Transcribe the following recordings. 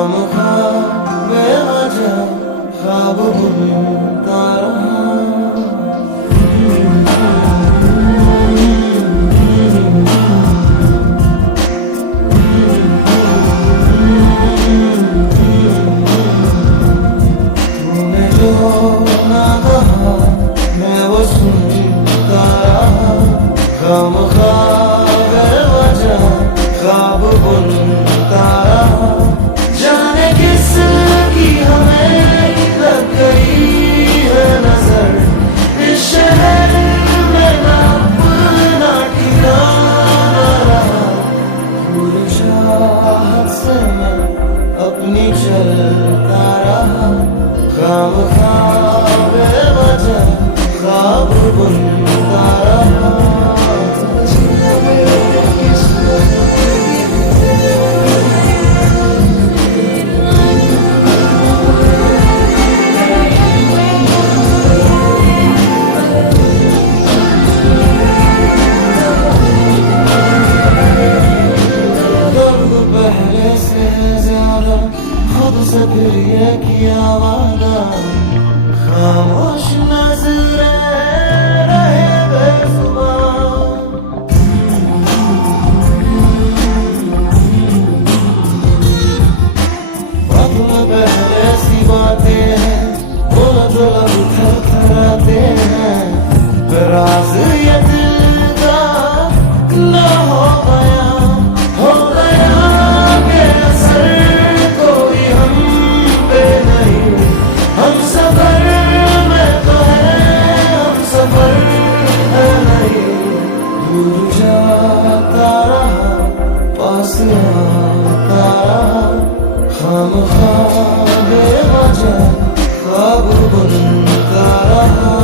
खामखा बेवजह ख्वाब बुनता रहा। तूने जो ना कहा मैं वो सुनता रहा। खामखा बेवजह ख्वाब बुनता रहा। जाने किसकी हमें लग गई है नजर, इस शहर में ना अपना ठिकाना रहा। पूरी चाहत से मैं अपनी चलता रहा। खामखा बेवजह ख्वाब बुनता रहा। पहले से ज्यादा खुद से फिर ये किया वादा। खामोश नजरें रहे बेजुबान। वक्त में पहले सी बातें हैं, बोला तो लब थरथराते हैं। राज ये दिल का ना हो गया कि असर कोई हम पे नहीं। हम सफर में तो है, हम सफर है नहीं। दूर जाता रहा, पास आता रहा। खामखा बेवजह ख्वाब बुनता रहा।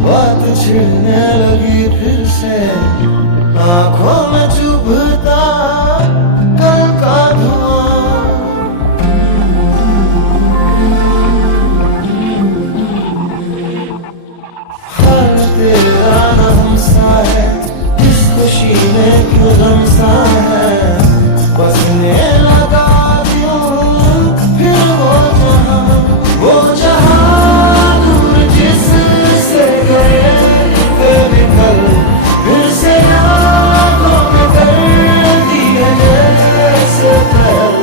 बात छिड़ने लगी फिर से, आंखों में चुभता कल का धुआं। हाल तेरा न हमसा है, इस खुशी में क्यों गम सा है। बसने लगा क्यों फिर वो जहां दूर जिससे गए थे निकल। फिर से यादों में कर दी है जैसे पहल।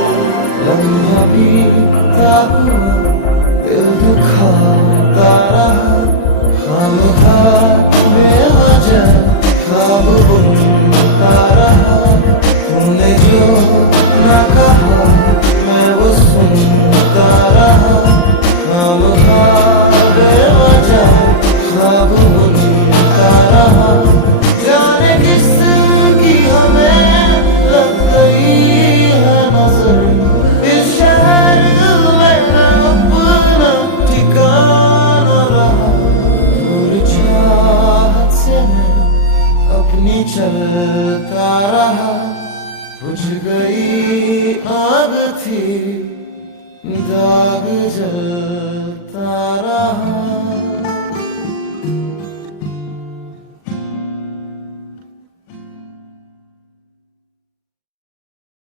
लम्हा बीता हुआ दिल दुखाता रहा। खामखा बेवजह ख्वाब बुनता रहा। तूने जो ना कहा मैं वो सुनता रहा। खामखा बेवजह ख्वाब बुनता रहा। जाने किसकी हमें लग गई है नजर, इस शहर में ना अपना ठिकाना रहा। पूरी चाहत से मैं अपनी चलता रहा। बुझ गई आग थी, दाग जलता रहा।